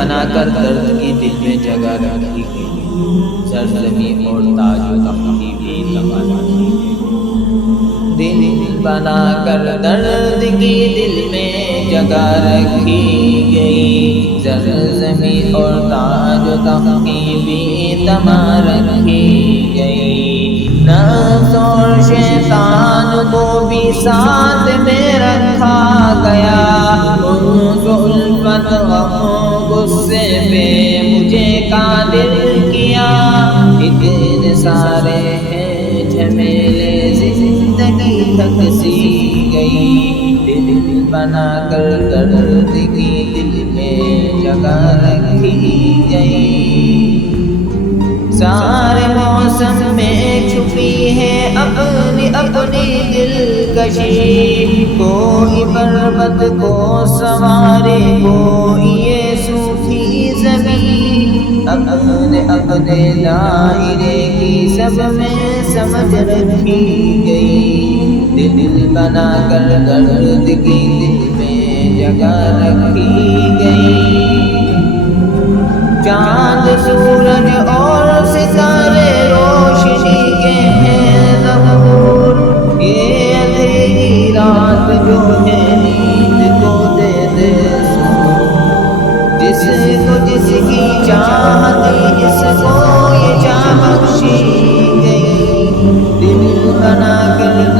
بنا کر درد کی دل میں جگہ رکھی گئی، سرزمین اور تاج و تخت کی بھی تمنا کی گئی۔ دل بنا کر درد کی دل میں جگہ رکھی گئی، سرزمین اور تاج و تخت کی بھی تمنا رکھی گئی۔ نفس اور شیطان کو بھی ساتھ میں رکھا گیا، انس و الفت غم و غصے پہ مجھے قادر کیا۔ اتنے سارے ہیں جھمیلے زندگی تھک سی گئی، دل بنا کر درد کی دل میں جگہ رکھی گئی۔ سارے موسم میں چھپی ہے اپنی اپنی دلکشی، کوئی پربت کو سوارے کوئی یہ سوکھی زمین، اپنے اپنے دائرے کی سب میں سمجھ رکھی گئی، دل بنا کر درد کی دل میں جگہ رکھی گئی۔ چاند سورج اور ستارے روشنی کے ہیں ظہور، یہ اندھیری رات جو ہے نیند کو دے دے سکون، جس کو جس کی چاہت اس کو یہ چاہ بخشی گئی، دل بنا کر